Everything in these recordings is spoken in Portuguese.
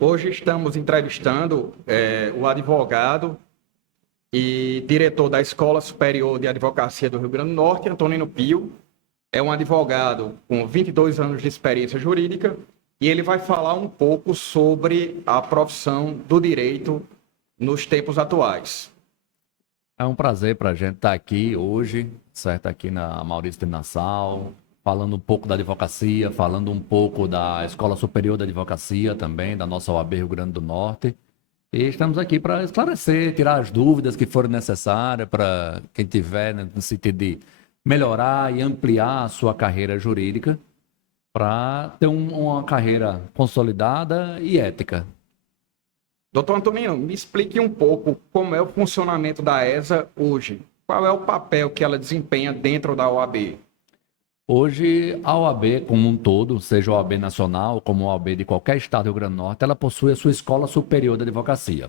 Hoje estamos entrevistando o advogado e diretor da Escola Superior de Advocacia do Rio Grande do Norte, Antonino Pio. É um advogado com 22 anos de experiência jurídica e ele vai falar um pouco sobre a profissão do direito nos tempos atuais. É um prazer para a gente estar aqui hoje, certo? Aqui na Maurício de Nassau, falando um pouco da advocacia, falando um pouco da Escola Superior de Advocacia também, da nossa OAB Rio Grande do Norte. E estamos aqui para esclarecer, tirar as dúvidas que forem necessárias para quem tiver, né, no sentido de melhorar e ampliar a sua carreira jurídica para ter uma carreira consolidada e ética. Doutor Antonino, me explique um pouco como é o funcionamento da ESA hoje. Qual é o papel que ela desempenha dentro da OAB? Hoje, a OAB como um todo, seja a OAB nacional, como a OAB de qualquer estado do Rio Grande do Norte, ela possui a sua Escola Superior de Advocacia.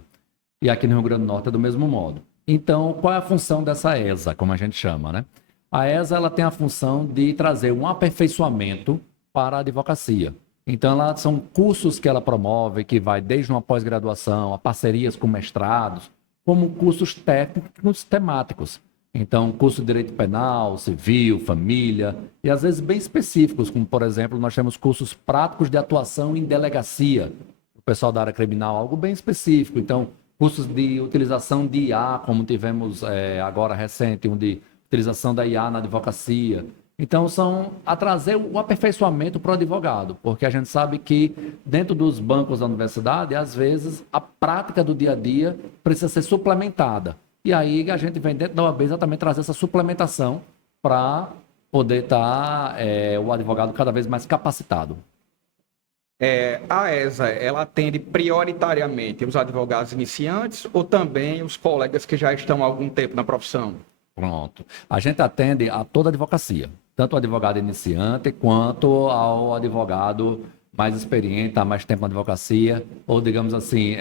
E aqui no Rio Grande do Norte é do mesmo modo. Então, qual é a função dessa ESA, como a gente chama, né? A ESA ela tem a função de trazer um aperfeiçoamento para a advocacia. Então, são cursos que ela promove, que vai desde uma pós-graduação a parcerias com mestrados, como cursos técnicos temáticos. Então, curso de direito penal, civil, família, e às vezes bem específicos, como, por exemplo, nós temos cursos práticos de atuação em delegacia, o pessoal da área criminal, algo bem específico. Então, cursos de utilização de IA, como tivemos agora recente, um de utilização da IA na advocacia. Então, são a trazer o aperfeiçoamento para o advogado, porque a gente sabe que dentro dos bancos da universidade, às vezes, a prática do dia a dia precisa ser suplementada. E aí a gente vem dentro da OAB exatamente trazer essa suplementação para poder estar o advogado cada vez mais capacitado. A ESA, ela atende prioritariamente os advogados iniciantes ou também os colegas que já estão há algum tempo na profissão? Pronto. A gente atende a toda a advocacia, tanto o advogado iniciante quanto ao advogado mais experiente, há mais tempo na advocacia, ou digamos assim,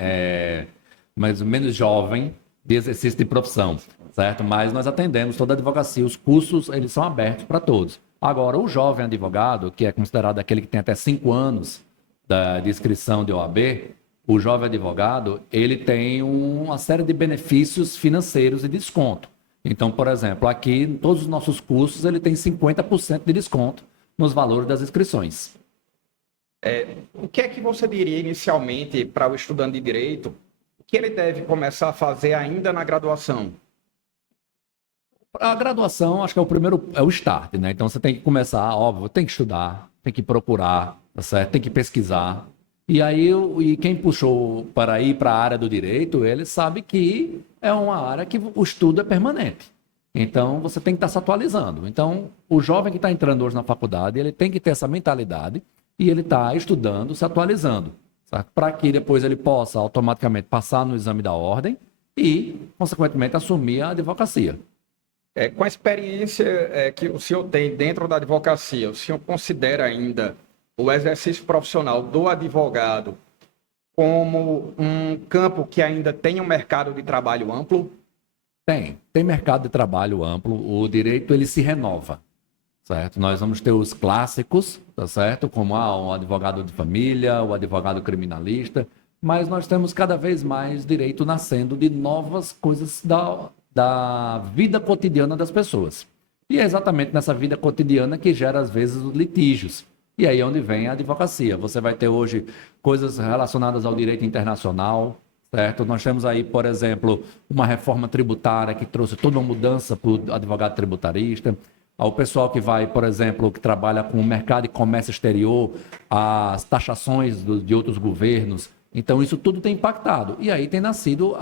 mais ou menos jovem de exercício de profissão, certo? Mas nós atendemos toda a advocacia, os cursos, eles são abertos para todos. Agora, o jovem advogado, que é considerado aquele que tem até 5 anos de inscrição de OAB, o jovem advogado, ele tem uma série de benefícios financeiros e desconto. Então, por exemplo, aqui, em todos os nossos cursos, ele tem 50% de desconto nos valores das inscrições. O que é que você diria inicialmente para o estudante de direito que ele deve começar a fazer ainda na graduação? A graduação, acho que é o primeiro, é o start, né? Então você tem que começar, óbvio, tem que estudar, tem que procurar, tá certo? Tem que pesquisar. E aí, quem puxou para ir para a área do direito, ele sabe que é uma área que o estudo é permanente. Então você tem que estar se atualizando. Então, o jovem que está entrando hoje na faculdade, ele tem que ter essa mentalidade e ele está estudando, se atualizando, para que depois ele possa automaticamente passar no exame da ordem e, consequentemente, assumir a advocacia. Com a experiência que o senhor tem dentro da advocacia, o senhor considera ainda o exercício profissional do advogado como um campo que ainda tem um mercado de trabalho amplo? Tem mercado de trabalho amplo, o direito ele se renova, certo? Nós vamos ter os clássicos, tá certo? Como o advogado de família, o advogado criminalista, mas nós temos cada vez mais direito nascendo de novas coisas da vida cotidiana das pessoas. E é exatamente nessa vida cotidiana que gera, às vezes, os litígios. E aí é onde vem a advocacia. Você vai ter hoje coisas relacionadas ao direito internacional, certo? Nós temos aí, por exemplo, uma reforma tributária que trouxe toda uma mudança para o advogado tributarista. O pessoal que vai, por exemplo, que trabalha com o mercado de comércio exterior, as taxações de outros governos. Então, isso tudo tem impactado. E aí tem nascido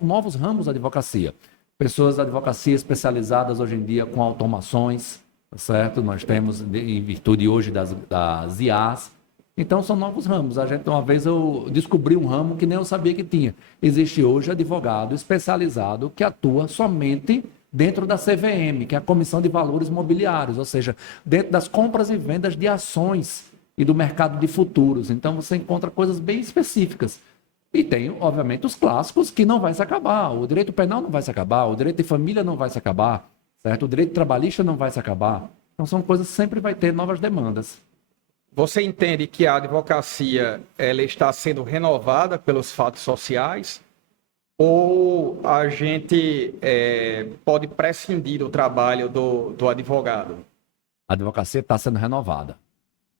novos ramos da advocacia. Pessoas da advocacia especializadas hoje em dia com automações, certo? Nós temos, em virtude hoje das IAs. Então, são novos ramos. Uma vez eu descobri um ramo que nem eu sabia que tinha. Existe hoje advogado especializado que atua somente dentro da CVM, que é a Comissão de Valores Mobiliários, ou seja, dentro das compras e vendas de ações e do mercado de futuros. Então, você encontra coisas bem específicas. E tem, obviamente, os clássicos que não vai se acabar. O direito penal não vai se acabar, o direito de família não vai se acabar, certo? O direito trabalhista não vai se acabar. Então, são coisas que sempre vai ter novas demandas. Você entende que a advocacia ela está sendo renovada pelos fatos sociais ou a gente pode prescindir do trabalho do advogado? A advocacia está sendo renovada.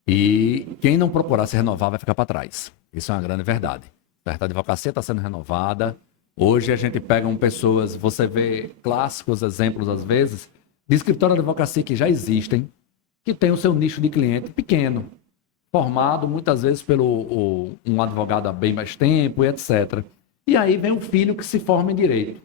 E quem não procurar se renovar vai ficar para trás. Isso é uma grande verdade. Certo? A advocacia está sendo renovada. Hoje a gente pega pessoas, você vê clássicos exemplos, às vezes, de escritório de advocacia que já existem, que tem o seu nicho de cliente pequeno, formado muitas vezes pelo um advogado há bem mais tempo e etc. E aí vem um filho que se forma em direito.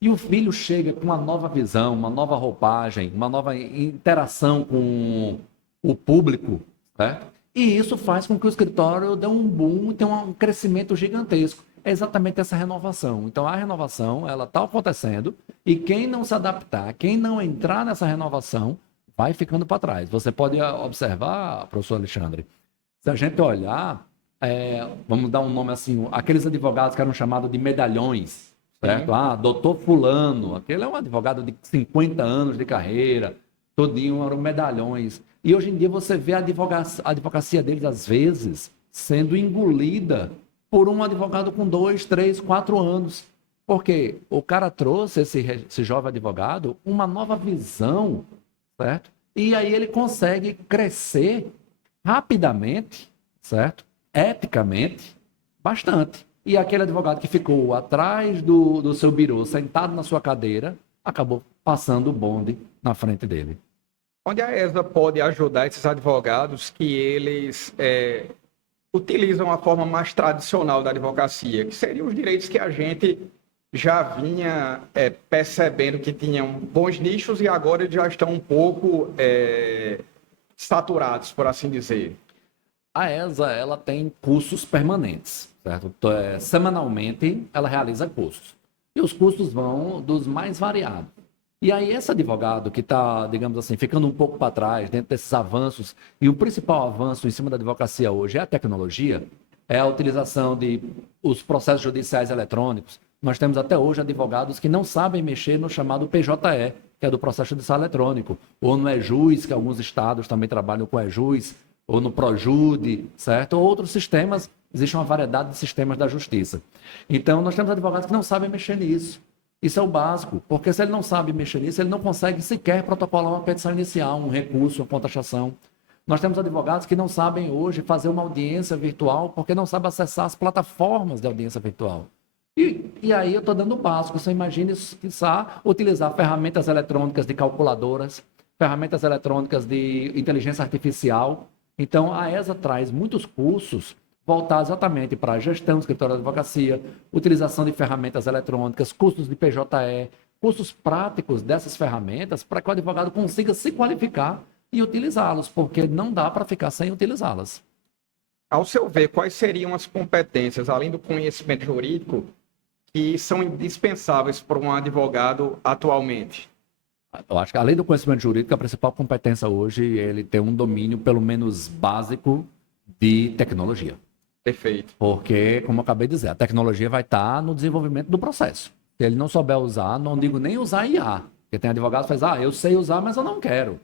E o filho chega com uma nova visão, uma nova roupagem, uma nova interação com o público, certo? E isso faz com que o escritório dê um boom, tenha um crescimento gigantesco. É exatamente essa renovação. Então, a renovação, ela está acontecendo e quem não se adaptar, quem não entrar nessa renovação, vai ficando para trás. Você pode observar, professor Alexandre, se a gente olhar, vamos dar um nome assim, aqueles advogados que eram chamados de medalhões, certo? Sim. Ah, doutor fulano, aquele é um advogado de 50 anos de carreira, todinho eram medalhões. E hoje em dia você vê a advocacia deles, às vezes, sendo engolida por um advogado com 2, 3, 4 anos. Porque o cara trouxe, esse jovem advogado, uma nova visão, certo? E aí ele consegue crescer rapidamente, certo? Eticamente, bastante. E aquele advogado que ficou atrás do seu birô, sentado na sua cadeira, acabou passando o bonde na frente dele. Onde a ESA pode ajudar esses advogados que eles utilizam a forma mais tradicional da advocacia, que seriam os direitos que a gente já vinha percebendo que tinham bons nichos e agora eles já estão um pouco saturados, por assim dizer. A ESA, ela tem cursos permanentes, certo? Semanalmente, ela realiza cursos. E os cursos vão dos mais variados. E aí, esse advogado que está, digamos assim, ficando um pouco para trás dentro desses avanços, e o principal avanço em cima da advocacia hoje é a tecnologia, é a utilização de os processos judiciais eletrônicos. Nós temos até hoje advogados que não sabem mexer no chamado PJE, que é do processo judicial eletrônico, ou no EJUS, que alguns estados também trabalham com EJUS, ou no Projude, certo? Ou outros sistemas, existe uma variedade de sistemas da justiça. Então, nós temos advogados que não sabem mexer nisso. Isso é o básico, porque se ele não sabe mexer nisso, ele não consegue sequer protocolar uma petição inicial, um recurso, uma contestação. Nós temos advogados que não sabem hoje fazer uma audiência virtual porque não sabem acessar as plataformas de audiência virtual. E aí eu estou dando o básico. Você imagine, quiçá, utilizar ferramentas eletrônicas de calculadoras, ferramentas eletrônicas de inteligência artificial. Então, a ESA traz muitos cursos voltados exatamente para a gestão do escritório de advocacia, utilização de ferramentas eletrônicas, cursos de PJE, cursos práticos dessas ferramentas para que o advogado consiga se qualificar e utilizá-los, porque não dá para ficar sem utilizá-las. Ao seu ver, quais seriam as competências, além do conhecimento jurídico, que são indispensáveis para um advogado atualmente? Eu acho que, além do conhecimento jurídico, a principal competência hoje é ele ter um domínio, pelo menos básico, de tecnologia. Perfeito. Porque, como eu acabei de dizer, a tecnologia vai estar no desenvolvimento do processo. Se ele não souber usar, não digo nem usar IA. Porque tem advogado que faz, eu sei usar, mas eu não quero.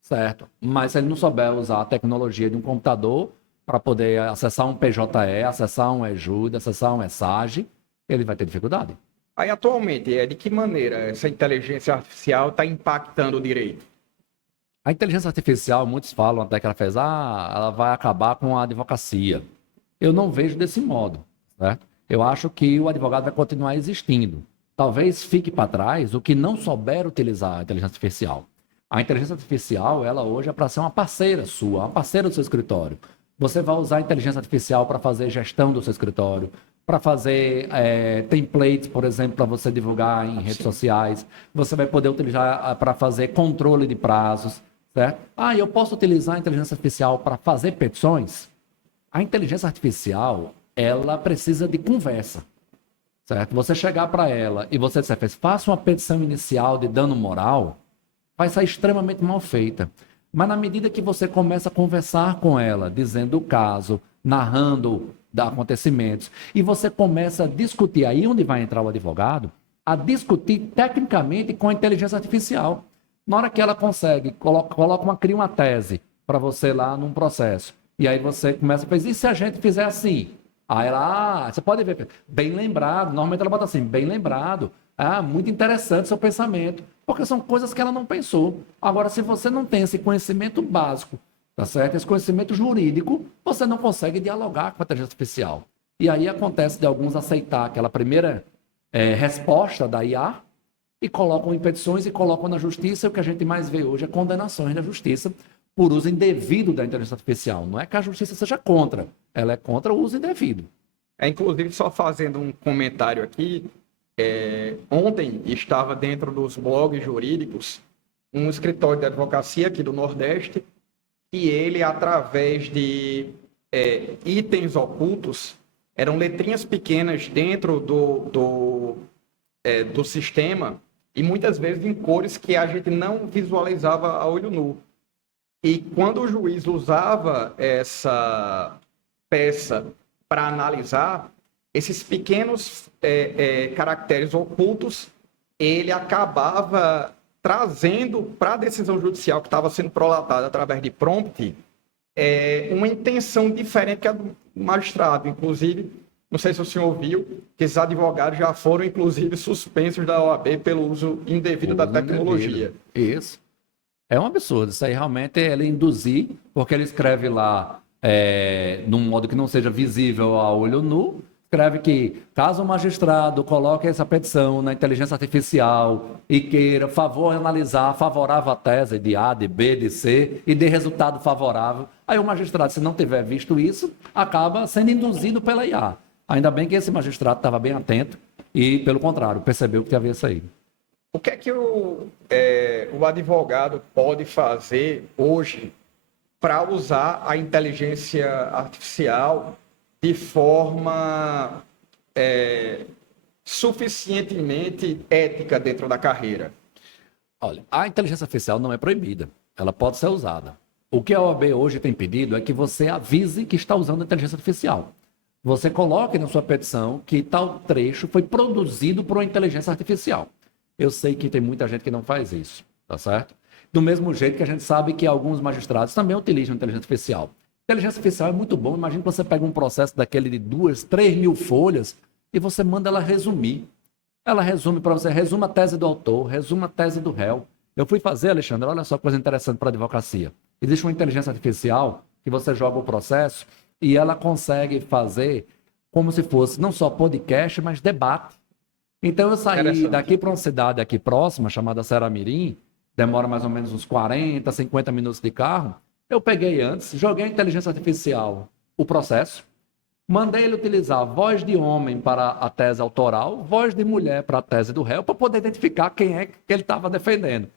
Certo? Mas se ele não souber usar a tecnologia de um computador para poder acessar um PJE, acessar um EJUD, acessar um ESAGE, ele vai ter dificuldade. Aí, atualmente, de que maneira essa inteligência artificial está impactando o direito? A inteligência artificial, muitos falam até que ela fez, ela vai acabar com a advocacia. Eu não vejo desse modo, certo? Eu acho que o advogado vai continuar existindo. Talvez fique para trás o que não souber utilizar a inteligência artificial. A inteligência artificial, ela hoje é para ser uma parceira sua, uma parceira do seu escritório. Você vai usar a inteligência artificial para fazer gestão do seu escritório, para fazer templates, por exemplo, para você divulgar em redes sociais. Você vai poder utilizar para fazer controle de prazos, certo? Eu posso utilizar a inteligência artificial para fazer petições? A inteligência artificial, ela precisa de conversa, certo? Você chegar para ela e você disser, faça uma petição inicial de dano moral, vai sair extremamente mal feita. Mas na medida que você começa a conversar com ela, dizendo o caso, narrando acontecimentos, e você começa a discutir, aí onde vai entrar o advogado, a discutir tecnicamente com a inteligência artificial. Na hora que ela consegue, cria uma tese para você lá num processo, E aí você começa a pensar, e se a gente fizer assim? Aí ela, você pode ver, bem lembrado, normalmente ela bota assim, bem lembrado. Muito interessante seu pensamento, porque são coisas que ela não pensou. Agora, se você não tem esse conhecimento básico, tá certo? Esse conhecimento jurídico, você não consegue dialogar com a inteligência artificial. E aí acontece de alguns aceitar aquela primeira resposta da IA e colocam em petições e colocam na justiça. E o que a gente mais vê hoje é condenações na justiça por uso indevido da inteligência artificial. Não é que a justiça seja contra, ela é contra o uso indevido. Inclusive, só fazendo um comentário aqui, ontem estava dentro dos blogs jurídicos um escritório de advocacia aqui do Nordeste, e ele, através de itens ocultos, eram letrinhas pequenas dentro do sistema, e muitas vezes em cores que a gente não visualizava a olho nu. E quando o juiz usava essa peça para analisar, esses pequenos caracteres ocultos, ele acabava trazendo para a decisão judicial que estava sendo prolatada através de prompt, uma intenção diferente que a do magistrado. Inclusive, não sei se o senhor viu, que esses advogados já foram, inclusive, suspensos da OAB pelo uso indevido da tecnologia. Isso. É um absurdo. Isso aí realmente ele induzir, porque ele escreve lá num modo que não seja visível a olho nu, escreve que caso o magistrado coloque essa petição na inteligência artificial e queira analisar favorável a tese de A, de B, de C e dê resultado favorável, aí o magistrado, se não tiver visto isso, acaba sendo induzido pela IA. Ainda bem que esse magistrado estava bem atento e, pelo contrário, percebeu que havia saído. O que é que o advogado pode fazer hoje para usar a inteligência artificial de forma suficientemente ética dentro da carreira? Olha, a inteligência artificial não é proibida, ela pode ser usada. O que a OAB hoje tem pedido é que você avise que está usando a inteligência artificial. Você coloque na sua petição que tal trecho foi produzido por uma inteligência artificial. Eu sei que tem muita gente que não faz isso, tá certo? Do mesmo jeito que a gente sabe que alguns magistrados também utilizam inteligência artificial. Inteligência artificial é muito bom. Imagina que você pega um processo daquele de 2, 3 mil folhas e você manda ela resumir. Ela resume para você, resume a tese do autor, resume a tese do réu. Eu fui fazer, Alexandre, olha só que coisa interessante para a advocacia. Existe uma inteligência artificial que você joga o processo e ela consegue fazer como se fosse não só podcast, mas debate. Então eu saí daqui para uma cidade aqui próxima, chamada Ceramirim, demora mais ou menos uns 40, 50 minutos de carro. Eu peguei antes, joguei a inteligência artificial, o processo, mandei ele utilizar voz de homem para a tese autoral, voz de mulher para a tese do réu, para poder identificar quem é que ele estava defendendo.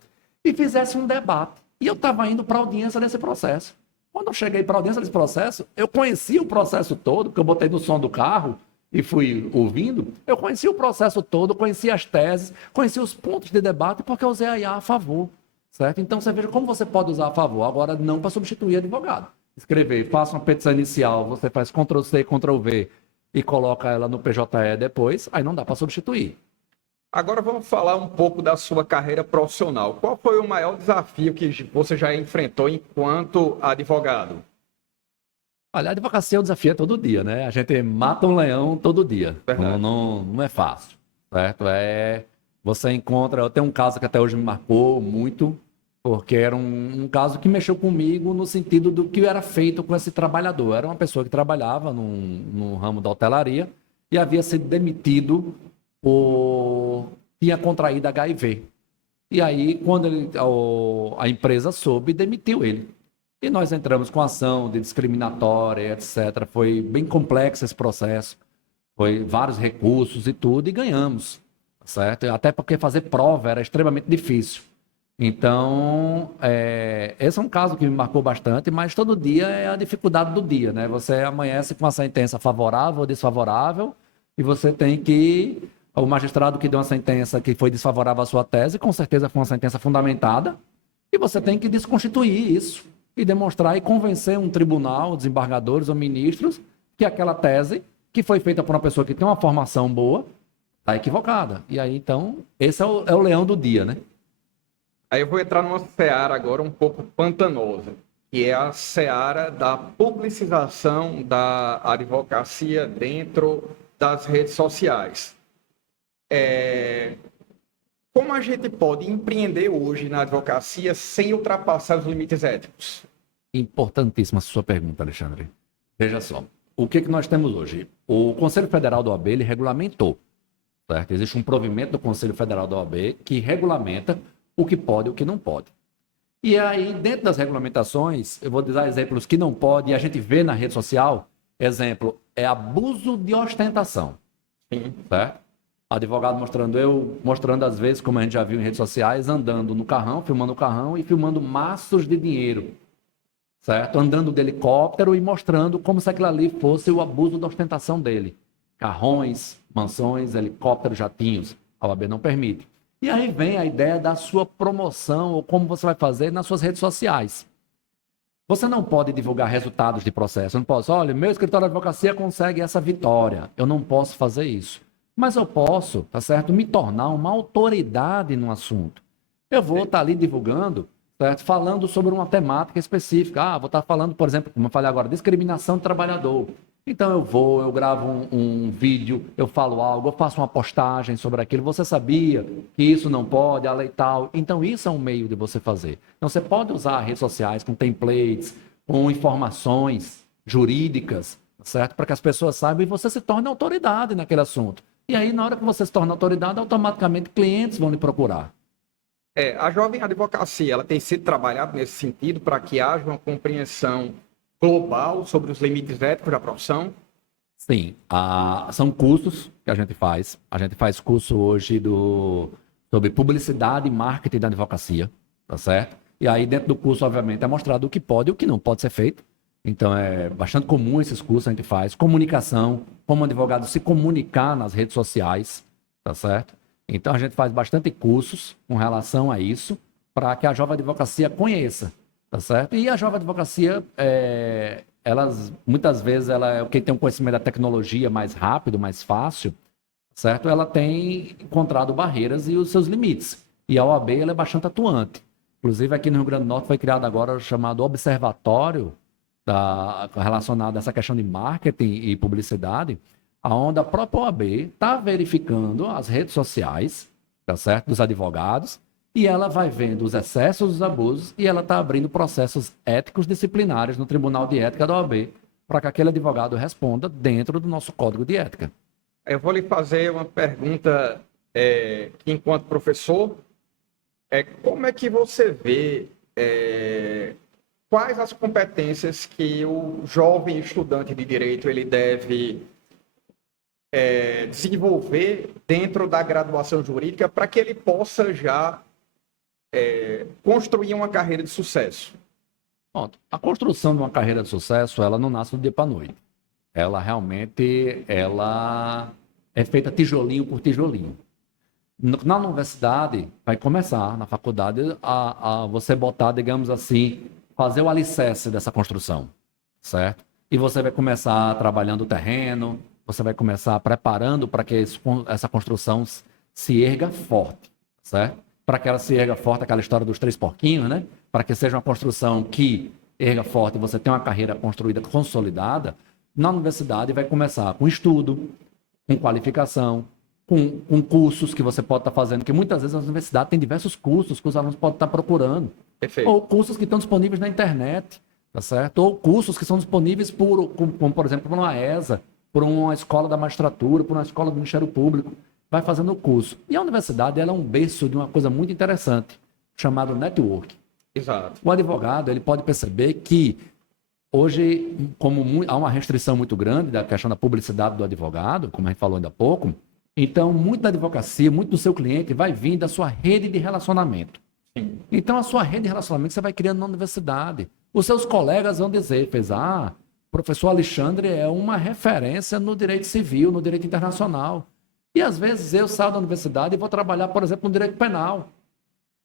E fizesse um debate. E eu estava indo para a audiência desse processo. Quando eu cheguei para a audiência desse processo, eu conhecia o processo todo, porque eu botei no som do carro e fui ouvindo, eu conheci o processo todo, conheci as teses, conheci os pontos de debate, porque eu usei a IA a favor, certo? Então, você veja como você pode usar a favor, agora não para substituir advogado. Escrever, faça uma petição inicial, você faz Ctrl+C, Ctrl+V e coloca ela no PJE depois, aí não dá para substituir. Agora vamos falar um pouco da sua carreira profissional. Qual foi o maior desafio que você já enfrentou enquanto advogado? Olha, a advocacia é um desafio todo dia, né? A gente mata um leão todo dia. Não é fácil, certo? Você encontra... Eu tenho um caso que até hoje me marcou muito, porque era um caso que mexeu comigo no sentido do que era feito com esse trabalhador. Era uma pessoa que trabalhava no ramo da hotelaria e havia sido demitido tinha contraído HIV. E aí, quando a empresa soube, demitiu ele. E nós entramos com ação de discriminatória, etc. Foi bem complexo esse processo. Foi vários recursos e tudo, e ganhamos, certo? Até porque fazer prova era extremamente difícil. Então, esse é um caso que me marcou bastante, mas todo dia é a dificuldade do dia, né? Você amanhece com uma sentença favorável ou desfavorável, e você tem que... O magistrado que deu uma sentença que foi desfavorável à sua tese, com certeza foi uma sentença fundamentada, e você tem que desconstituir isso e demonstrar e convencer um tribunal, desembargadores ou ministros, que aquela tese, que foi feita por uma pessoa que tem uma formação boa, está equivocada. E aí, então, esse é o leão do dia, né? Aí eu vou entrar numa seara agora um pouco pantanosa. que é a seara da publicização da advocacia dentro das redes sociais. Como a gente pode empreender hoje na advocacia sem ultrapassar os limites éticos? Importantíssima a sua pergunta, Alexandre. Veja só, o que nós temos hoje? O Conselho Federal da OAB, ele regulamentou, certo? Existe um provimento do Conselho Federal da OAB que regulamenta o que pode e o que não pode. E aí, dentro das regulamentações, eu vou dar exemplos que não pode, e a gente vê na rede social, exemplo, é abuso de ostentação, Sim. certo? Advogado mostrando às vezes, como a gente já viu em redes sociais, andando no carrão, filmando o carrão e filmando maços de dinheiro, certo? Andando de helicóptero e mostrando como se aquilo ali fosse o abuso da ostentação dele. Carrões, mansões, helicópteros, jatinhos. A OAB não permite. E aí vem a ideia da sua promoção ou como você vai fazer nas suas redes sociais. Você não pode divulgar resultados de processo. Eu não posso, olha, meu escritório de advocacia consegue essa vitória. Eu não posso fazer isso. Mas eu posso, tá certo, me tornar uma autoridade no assunto. Eu vou estar ali divulgando, certo, falando sobre uma temática específica. Vou estar falando, por exemplo, como eu falei agora, discriminação do trabalhador. Então eu gravo um vídeo, eu falo algo, eu faço uma postagem sobre aquilo. Você sabia que isso não pode, a lei tal. Então isso é um meio de você fazer. Então você pode usar redes sociais com templates, com informações jurídicas, certo? Para que as pessoas saibam e você se torne autoridade naquele assunto. E aí, na hora que você se torna autoridade, automaticamente clientes vão lhe procurar. A jovem advocacia, ela tem sido trabalhada nesse sentido para que haja uma compreensão global sobre os limites éticos da profissão? Sim, são cursos que a gente faz. A gente faz curso hoje sobre publicidade e marketing da advocacia, tá certo? E aí, dentro do curso, obviamente, é mostrado o que pode e o que não pode ser feito. Então, é bastante comum esses cursos a gente faz. Comunicação, como advogado se comunicar nas redes sociais, tá certo? Então, a gente faz bastante cursos com relação a isso, para que a jovem advocacia conheça, tá certo? E a jovem advocacia, muitas vezes, quem tem um conhecimento da tecnologia mais rápido, mais fácil, certo? Ela tem encontrado barreiras e os seus limites. E a OAB, ela é bastante atuante. Inclusive, aqui no Rio Grande do Norte foi criado agora o chamado Observatório relacionado a essa questão de marketing e publicidade, onde a própria OAB está verificando as redes sociais, tá certo, dos advogados, e ela vai vendo os excessos, os abusos, e ela está abrindo processos éticos disciplinares no Tribunal de Ética da OAB, para que aquele advogado responda dentro do nosso Código de Ética. Eu vou lhe fazer uma pergunta que, enquanto professor, como é que você vê quais as competências que o jovem estudante de direito ele deve desenvolver dentro da graduação jurídica para que ele possa já construir uma carreira de sucesso? Pronto. A construção de uma carreira de sucesso, ela não nasce do dia para a noite. Ela realmente é feita tijolinho por tijolinho. Na universidade, vai começar, na faculdade, a você botar, digamos assim, fazer o alicerce dessa construção, certo? E você vai começar trabalhando o terreno, você vai começar preparando para que essa construção se erga forte, certo? Para que ela se erga forte, aquela história dos 3 porquinhos, né? Para que seja uma construção que erga forte e você tenha uma carreira construída, consolidada, na universidade vai começar com estudo, com qualificação, com cursos que você pode estar fazendo, que muitas vezes a universidade tem diversos cursos que os alunos podem estar procurando. Perfeito. Ou cursos que estão disponíveis na internet, tá certo? Ou cursos que são disponíveis como, por exemplo, por uma ESA, por uma escola da magistratura, por uma escola do Ministério Público. Vai fazendo o curso. E a universidade, ela é um berço de uma coisa muito interessante, chamado network. Exato. O advogado, ele pode perceber que hoje, como há uma restrição muito grande da questão da publicidade do advogado, como a gente falou ainda há pouco, então, muito da advocacia, muito do seu cliente vai vir da sua rede de relacionamento. Sim. Então, a sua rede de relacionamento você vai criando na universidade. Os seus colegas vão dizer, professor Alexandre é uma referência no direito civil, no direito internacional. E, às vezes, eu saio da universidade e vou trabalhar, por exemplo, no direito penal.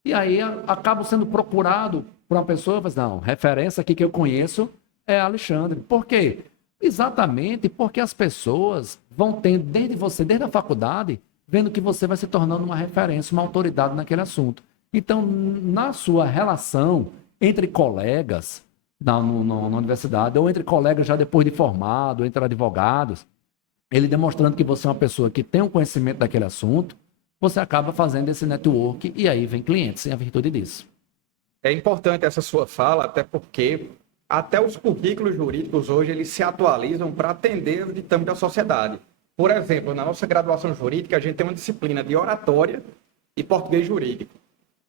E aí, acabo sendo procurado por uma pessoa, mas não, referência aqui que eu conheço é Alexandre. Por quê? Exatamente porque as pessoas vão tendo, desde a faculdade, vendo que você vai se tornando uma referência, uma autoridade naquele assunto. Então, na sua relação entre colegas, na universidade, ou entre colegas já depois de formado, entre advogados, ele demonstrando que você é uma pessoa que tem um conhecimento daquele assunto, você acaba fazendo esse network e aí vem clientes, sem a virtude disso. É importante essa sua fala, até porque até os currículos jurídicos hoje eles se atualizam para atender o ditame da sociedade. Por exemplo, na nossa graduação jurídica, a gente tem uma disciplina de oratória e português jurídico.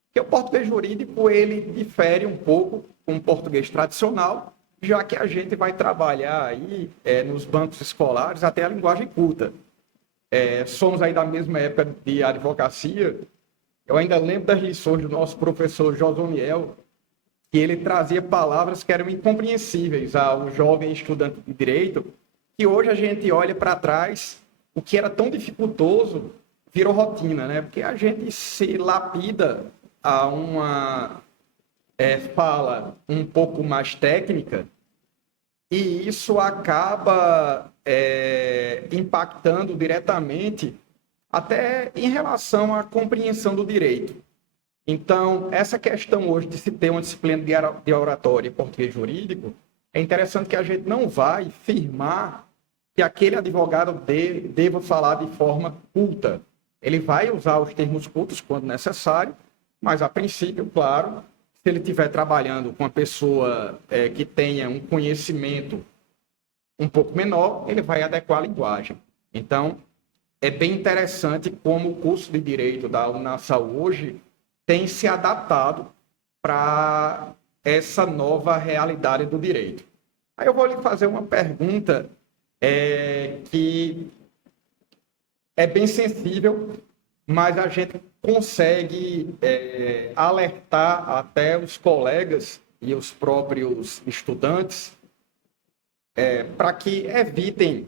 Porque o português jurídico ele difere um pouco com o português tradicional, já que a gente vai trabalhar aí nos bancos escolares até a linguagem culta. Somos aí da mesma época de advocacia. Eu ainda lembro das lições do nosso professor Josoniel, que ele trazia palavras que eram incompreensíveis ao jovem estudante de direito, que hoje a gente olha para trás, o que era tão dificultoso virou rotina, né? Porque a gente se lapida a uma fala um pouco mais técnica e isso acaba impactando diretamente até em relação à compreensão do direito. Então, essa questão hoje de se ter uma disciplina de oratória e português jurídico, é interessante que a gente não vai firmar que aquele advogado deva falar de forma culta. Ele vai usar os termos cultos quando necessário, mas, a princípio, claro, se ele estiver trabalhando com uma pessoa que tenha um conhecimento um pouco menor, ele vai adequar a linguagem. Então, é bem interessante como o curso de Direito da Unasal hoje tem se adaptado para essa nova realidade do direito. Aí eu vou lhe fazer uma pergunta que é bem sensível, mas a gente consegue alertar até os colegas e os próprios estudantes para que evitem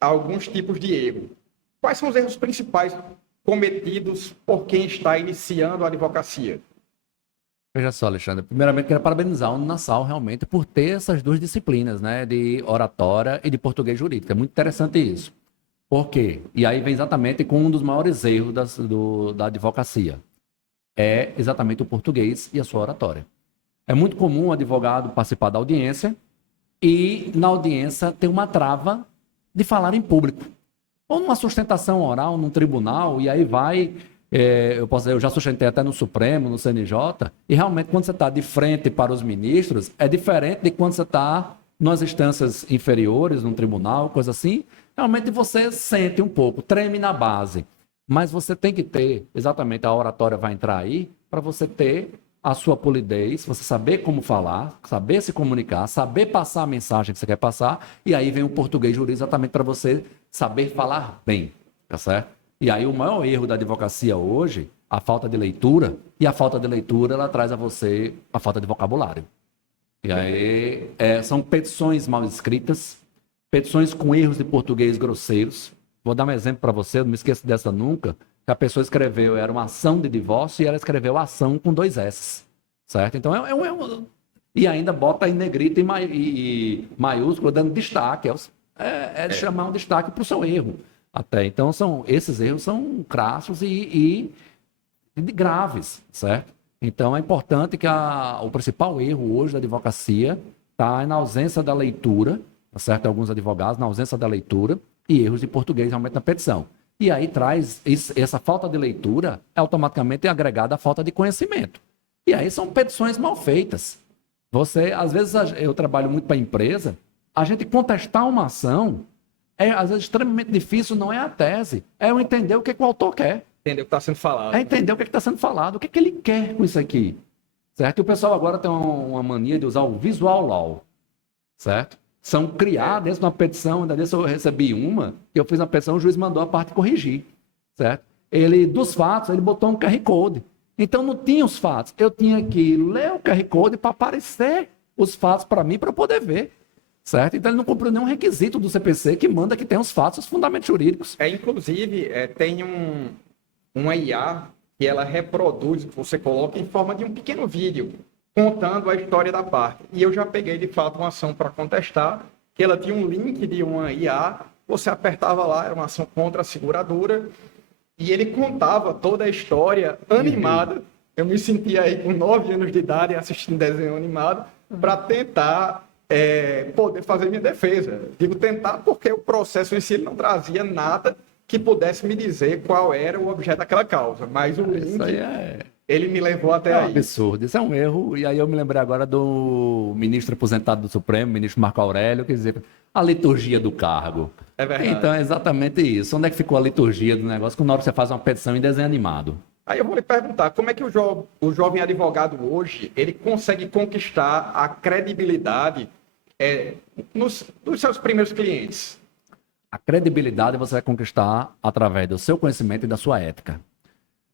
alguns tipos de erro. Quais são os erros principais cometidos por quem está iniciando a advocacia? Veja só, Alexandre. Primeiramente, quero parabenizar a Unasal realmente por ter essas duas disciplinas, né? De oratória e de português jurídico. É muito interessante isso. Por quê? E aí vem exatamente com um dos maiores erros da advocacia. É exatamente o português e a sua oratória. É muito comum o advogado participar da audiência e, na audiência, ter uma trava de falar em público. Ou numa sustentação oral, num tribunal, e aí vai... eu já sustentei até no Supremo, no CNJ, e realmente quando você está de frente para os ministros, é diferente de quando você está nas instâncias inferiores, num tribunal, coisa assim, realmente você sente um pouco, treme na base. Mas você tem que ter, exatamente, a oratória vai entrar aí, para você ter a sua polidez, você saber como falar, saber se comunicar, saber passar a mensagem que você quer passar, e aí vem o português jurídico exatamente para você saber falar bem, tá certo? E aí o maior erro da advocacia hoje, a falta de leitura, e a falta de leitura ela traz a você a falta de vocabulário. E aí são petições mal escritas, petições com erros de português grosseiros. Vou dar um exemplo para você, não me esqueça dessa nunca, que a pessoa escreveu, era uma ação de divórcio, e ela escreveu ação com 2 S, certo? Então e ainda bota em negrito e maiúsculo, dando destaque, de chamar um destaque para o seu erro. Até então, esses erros são crassos e graves, certo? Então, é importante que o principal erro hoje da advocacia está na ausência da leitura, tá certo? Alguns advogados, na ausência da leitura e erros de português realmente na petição. E aí traz essa falta de leitura automaticamente agregada à falta de conhecimento. E aí são petições mal feitas. Às vezes, eu trabalho muito para a empresa, a gente contestar uma ação às vezes, extremamente difícil, não é a tese. É eu entender o que o autor quer. Entender o que está sendo falado. É entender o que está sendo falado, o que ele quer com isso aqui. Certo? E o pessoal agora tem uma mania de usar o visual law. Certo? São criadas uma petição, ainda desse eu recebi uma, que eu fiz uma petição, o juiz mandou a parte corrigir. Certo? Dos fatos, ele botou um QR Code. Então, não tinha os fatos. Eu tinha que ler o QR Code para aparecer os fatos para mim, para eu poder ver. Certo? Então, ele não cumpriu nenhum requisito do CPC que manda que tenha os fatos, os fundamentos jurídicos. Inclusive, tem uma IA que ela reproduz o que você coloca em forma de um pequeno vídeo, contando a história da parte. E eu já peguei, de fato, uma ação para contestar, que ela tinha um link de uma IA, você apertava lá, era uma ação contra a seguradora, e ele contava toda a história animada. Eu me sentia aí com 9 anos de idade assistindo desenho animado, para tentar poder fazer minha defesa. Digo tentar porque o processo em si ele não trazia nada que pudesse me dizer qual era o objeto daquela causa, mas o Isso link, aí é, ele me levou até é um aí. absurdo, isso é um erro. E aí eu me lembrei agora do ministro aposentado do Supremo, ministro Marco Aurélio, quer dizer, a liturgia do cargo. É verdade. Então é exatamente isso. Onde é que ficou a liturgia do negócio? Quando na hora que você faz uma petição em desenho animado. Aí eu vou lhe perguntar, como é que o jovem advogado hoje, ele consegue conquistar a credibilidade nos seus primeiros clientes? A credibilidade você vai conquistar através do seu conhecimento e da sua ética.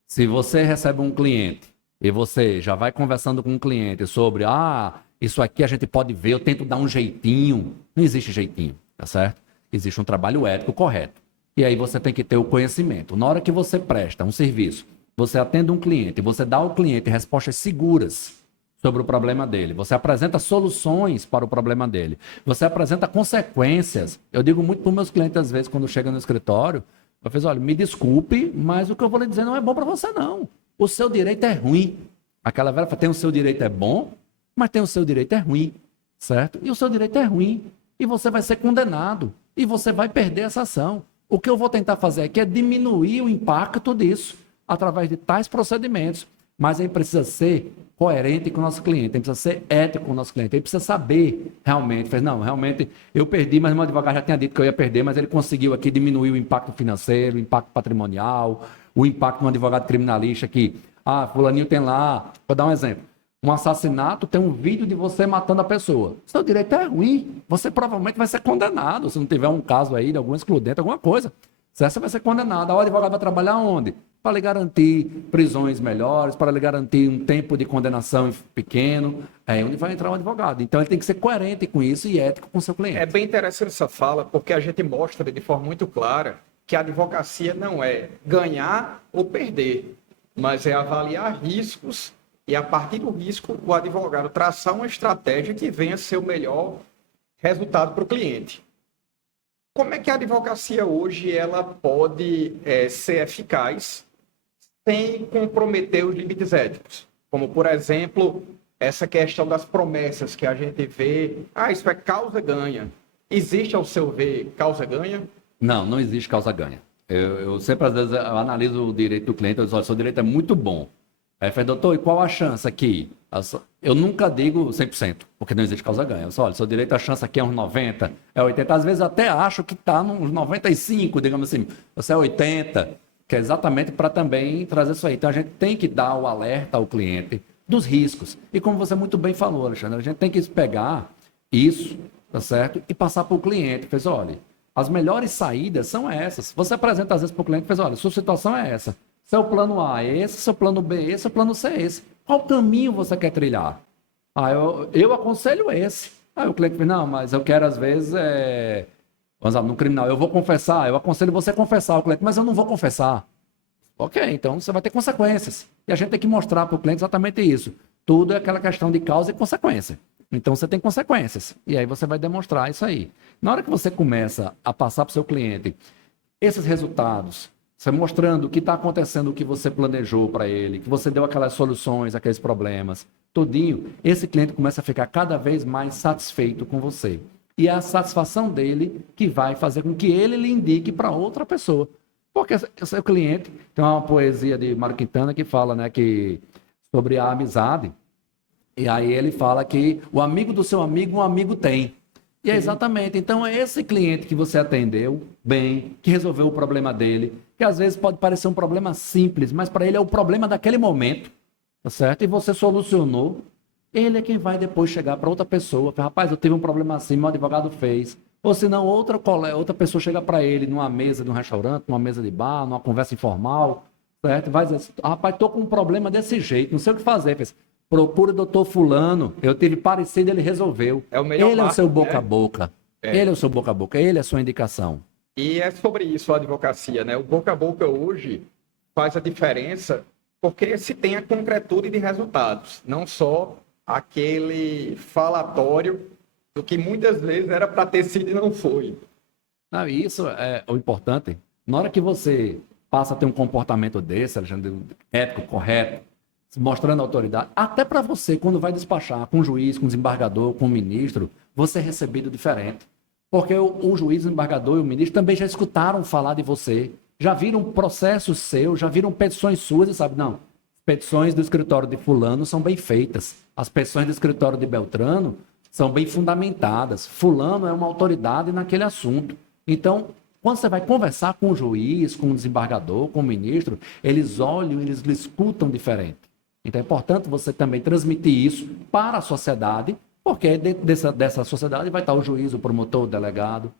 Se você recebe um cliente e você já vai conversando com um cliente sobre, isso aqui a gente pode ver, eu tento dar um jeitinho. Não existe jeitinho, tá certo? Existe um trabalho ético correto. E aí você tem que ter o conhecimento. Na hora que você presta um serviço, você atende um cliente, você dá ao cliente respostas seguras sobre o problema dele. Você apresenta soluções para o problema dele. Você apresenta consequências. Eu digo muito para os meus clientes, às vezes, quando chegam no escritório, eu fiz, olha, me desculpe, mas o que eu vou lhe dizer não é bom para você, não. O seu direito é ruim. Aquela velha fala, tem o seu direito é bom, mas tem o seu direito é ruim, certo? E o seu direito é ruim. E você vai ser condenado. E você vai perder essa ação. O que eu vou tentar fazer aqui é diminuir o impacto disso através de tais procedimentos. Mas aí precisa ser coerente com o nosso cliente, ele precisa ser ético com o nosso cliente, ele precisa saber realmente, não, realmente eu perdi, mas o meu advogado já tinha dito que eu ia perder, mas ele conseguiu aqui diminuir o impacto financeiro, o impacto patrimonial, o impacto no advogado criminalista que, fulaninho tem lá, vou dar um exemplo, um assassinato, tem um vídeo de você matando a pessoa. Seu direito é ruim, você provavelmente vai ser condenado, se não tiver um caso aí de algum excludente, alguma coisa. Você vai ser condenado. O advogado vai trabalhar onde? Para lhe garantir prisões melhores, para lhe garantir um tempo de condenação pequeno. É onde vai entrar o advogado. Então ele tem que ser coerente com isso e ético com o seu cliente. É bem interessante essa fala, porque a gente mostra de forma muito clara que a advocacia não é ganhar ou perder, mas é avaliar riscos e, a partir do risco, o advogado traçar uma estratégia que venha ser o melhor resultado para o cliente. Como é que a advocacia hoje ela pode ser eficaz sem comprometer os limites éticos? Como, por exemplo, essa questão das promessas que a gente vê. Isso é causa-ganha. Existe, ao seu ver, causa-ganha? Não, não existe causa-ganha. Eu sempre, às vezes, eu analiso o direito do cliente, eu digo, olha, seu direito é muito bom. Aí eu falo, doutor, e qual a chance aqui? Eu nunca digo 100%, porque não existe causa-ganha. Eu falo, olha, seu direito, a chance aqui é uns 90, é 80. Às vezes eu até acho que está nos 95, digamos assim. Você é 80, que é exatamente para também trazer isso aí. Então a gente tem que dar o alerta ao cliente dos riscos. E como você muito bem falou, Alexandre, a gente tem que pegar isso, tá certo? E passar para o cliente. Fez, olha, as melhores saídas são essas. Você apresenta às vezes para o cliente, fez, olha, sua situação é essa. Seu plano A é esse, seu plano B é esse, seu plano C é esse. Qual caminho você quer trilhar? Eu aconselho esse. Aí o cliente diz, não, mas eu quero às vezes, vamos lá, no criminal, eu vou confessar, eu aconselho você confessar. O cliente, mas eu não vou confessar. Ok, então você vai ter consequências. E a gente tem que mostrar para o cliente exatamente isso. Tudo é aquela questão de causa e consequência. Então você tem consequências. E aí você vai demonstrar isso aí. Na hora que você começa a passar para o seu cliente esses resultados, você mostrando o que está acontecendo, o que você planejou para ele, que você deu aquelas soluções, aqueles problemas, tudinho, esse cliente começa a ficar cada vez mais satisfeito com você. E é a satisfação dele que vai fazer com que ele lhe indique para outra pessoa. Porque o seu cliente, tem uma poesia de Mário Quintana que fala, né, sobre a amizade. E aí ele fala que o amigo do seu amigo, um amigo tem. E é exatamente. Então, é esse cliente que você atendeu bem, que resolveu o problema dele, que às vezes pode parecer um problema simples, mas para ele é o problema daquele momento, tá certo? E você solucionou. Ele é quem vai depois chegar para outra pessoa. Fala, rapaz, eu tive um problema assim, meu advogado fez. Ou senão, outra pessoa chega para ele numa mesa de um restaurante, numa mesa de bar, numa conversa informal, certo? Vai dizer, rapaz, estou com um problema desse jeito, não sei o que fazer. Fez, procura o doutor fulano, eu tive parecido, ele resolveu. É o melhor ele é o seu marketing, boca a boca. Ele é o seu boca a boca, ele é a sua indicação. E é sobre isso a advocacia, né? O boca a boca hoje faz a diferença porque se tem a concretude de resultados, não só aquele falatório do que muitas vezes era para ter sido e não foi. Não, e isso é o importante. Na hora que você passa a ter um comportamento desse, Alexandre, ético, correto, mostrando autoridade. Até para você, quando vai despachar com o juiz, com o desembargador, com o ministro, você é recebido diferente. Porque o juiz, o desembargador e o ministro também já escutaram falar de você, já viram processos seus, já viram petições suas e sabem, não, petições do escritório de fulano são bem feitas, as petições do escritório de Beltrano são bem fundamentadas, fulano é uma autoridade naquele assunto. Então, quando você vai conversar com o juiz, com o desembargador, com o ministro, eles olham, eles lhe escutam diferente. Então é importante você também transmitir isso para a sociedade, porque dentro dessa sociedade vai estar o juiz, o promotor, o delegado.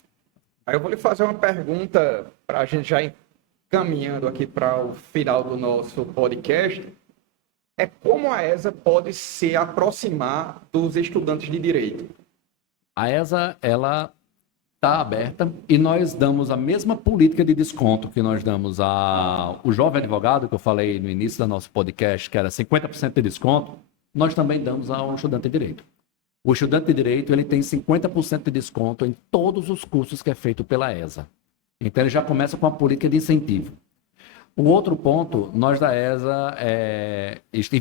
Aí eu vou lhe fazer uma pergunta para a gente já caminhando aqui para o final do nosso podcast. É como a ESA pode se aproximar dos estudantes de direito? A ESA, ela está aberta e nós damos a mesma política de desconto que nós damos ao jovem advogado, que eu falei no início do nosso podcast, que era 50% de desconto, nós também damos ao estudante de direito. O estudante de direito ele tem 50% de desconto em todos os cursos que é feito pela ESA. Então ele já começa com a política de incentivo. O outro ponto, nós da ESA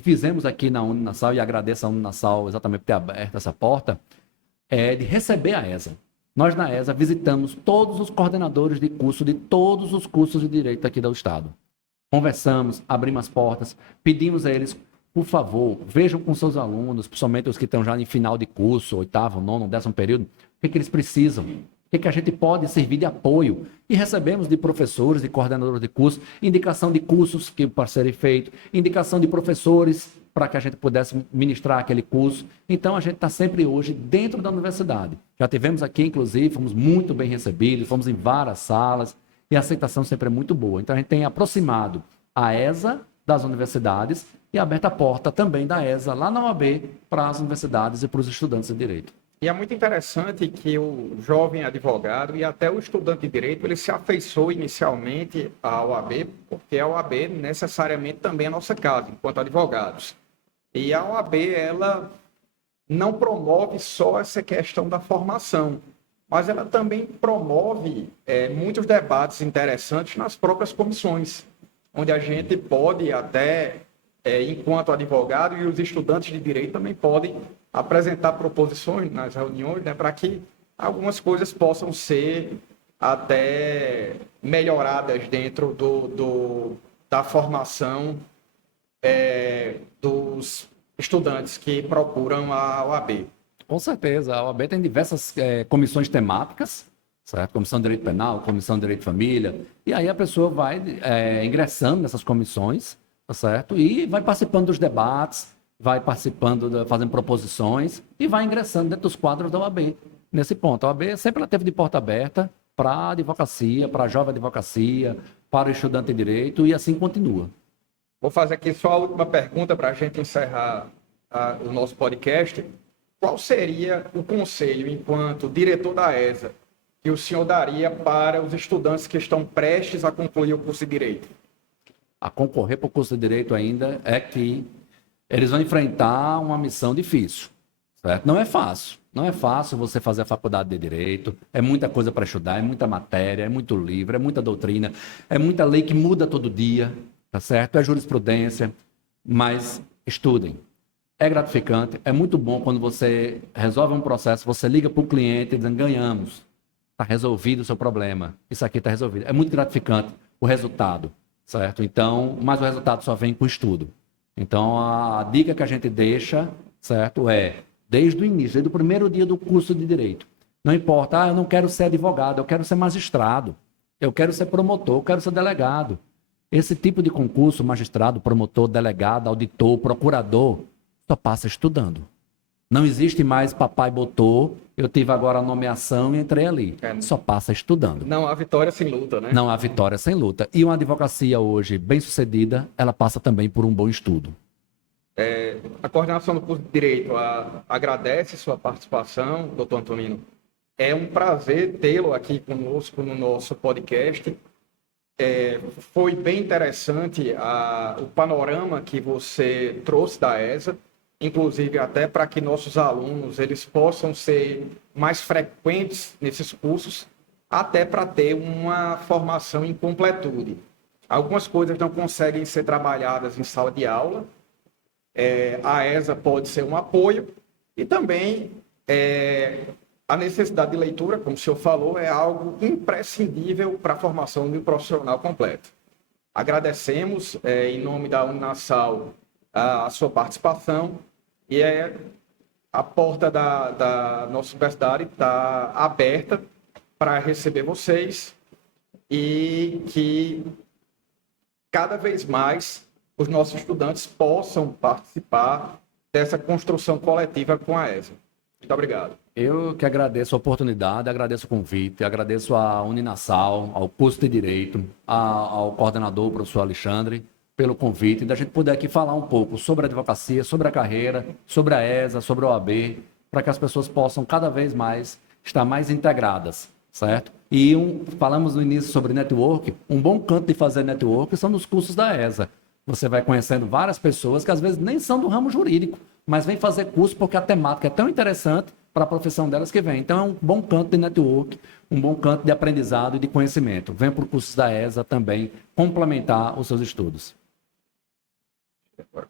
fizemos aqui na Uninasal, e agradeço a Uninasal exatamente por ter aberto essa porta, de receber a ESA. Nós, na ESA, visitamos todos os coordenadores de curso de todos os cursos de direito aqui do Estado. Conversamos, abrimos as portas, pedimos a eles, por favor, vejam com seus alunos, principalmente os que estão já em final de curso, 8º, 9º, 10º período, o que eles precisam, o que a gente pode servir de apoio. E recebemos de professores, de coordenadores de curso, indicação de cursos que para serem feitos, indicação de professores para que a gente pudesse ministrar aquele curso. Então, a gente está sempre hoje dentro da universidade. Já tivemos aqui, inclusive, fomos muito bem recebidos, fomos em várias salas e a aceitação sempre é muito boa. Então, a gente tem aproximado a ESA das universidades e aberto a porta também da ESA lá na OAB para as universidades e para os estudantes de direito. E é muito interessante que o jovem advogado e até o estudante de direito, ele se afeiçoou inicialmente à OAB, porque a OAB necessariamente também é a nossa casa, enquanto advogados. E a OAB, ela não promove só essa questão da formação, mas ela também promove muitos debates interessantes nas próprias comissões, onde a gente pode até, enquanto advogado, e os estudantes de direito também podem apresentar proposições nas reuniões, né, para que algumas coisas possam ser até melhoradas dentro da formação dos estudantes que procuram a OAB. Com certeza, a OAB tem diversas comissões temáticas, certo? Comissão de Direito Penal, Comissão de Direito de Família, e aí a pessoa vai ingressando nessas comissões, tá certo? E vai participando dos debates, vai participando, fazendo proposições e vai ingressando dentro dos quadros da OAB. Nesse ponto, a OAB sempre ela teve de porta aberta para a advocacia, para a jovem advocacia, para o estudante de direito e assim continua. Vou fazer aqui só a última pergunta para a gente encerrar o nosso podcast. Qual seria o conselho, enquanto diretor da ESA, que o senhor daria para os estudantes que estão prestes a concluir o curso de Direito? A concorrer para o curso de Direito ainda é que eles vão enfrentar uma missão difícil, certo? Não é fácil. Não é fácil você fazer a faculdade de Direito, é muita coisa para estudar, é muita matéria, é muito livro, é muita doutrina, é muita lei que muda todo dia, tá certo? É jurisprudência, mas estudem. É gratificante, é muito bom quando você resolve um processo, você liga para o cliente dizendo, ganhamos, está resolvido o seu problema, isso aqui está resolvido. É muito gratificante o resultado, certo? Então, mas o resultado só vem com estudo. Então, a dica que a gente deixa, certo, desde o início, desde o primeiro dia do curso de Direito. Não importa, eu não quero ser advogado, eu quero ser magistrado, eu quero ser promotor, eu quero ser delegado. Esse tipo de concurso, magistrado, promotor, delegado, auditor, procurador, só passa estudando. Não existe mais papai botou, eu tive agora a nomeação e entrei ali. Só passa estudando. Não há vitória sem luta, né? Não há vitória sem luta. E uma advocacia hoje bem-sucedida, ela passa também por um bom estudo. A coordenação do curso de Direito agradece sua participação, doutor Antonino. É um prazer tê-lo aqui conosco no nosso podcast. Foi bem interessante o panorama que você trouxe da ESA, inclusive até para que nossos alunos eles possam ser mais frequentes nesses cursos, até para ter uma formação em completude. Algumas coisas não conseguem ser trabalhadas em sala de aula, a ESA pode ser um apoio e também a necessidade de leitura, como o senhor falou, é algo imprescindível para a formação de um profissional completo. Agradecemos, em nome da Uninasal, a sua participação e a porta da nossa universidade está aberta para receber vocês e que cada vez mais os nossos estudantes possam participar dessa construção coletiva com a ESA. Muito obrigado. Eu que agradeço a oportunidade, agradeço o convite, agradeço à Uninasal, ao curso de Direito, ao coordenador, o professor Alexandre, pelo convite, da gente poder aqui falar um pouco sobre a advocacia, sobre a carreira, sobre a ESA, sobre a OAB, para que as pessoas possam cada vez mais estar mais integradas, certo? E falamos no início sobre network, um bom canto de fazer network são nos cursos da ESA. Você vai conhecendo várias pessoas que às vezes nem são do ramo jurídico, mas vêm fazer curso porque a temática é tão interessante para a profissão delas que vem. Então é um bom canto de network, um bom canto de aprendizado e de conhecimento. Venha para o curso da ESA também complementar os seus estudos. Agora,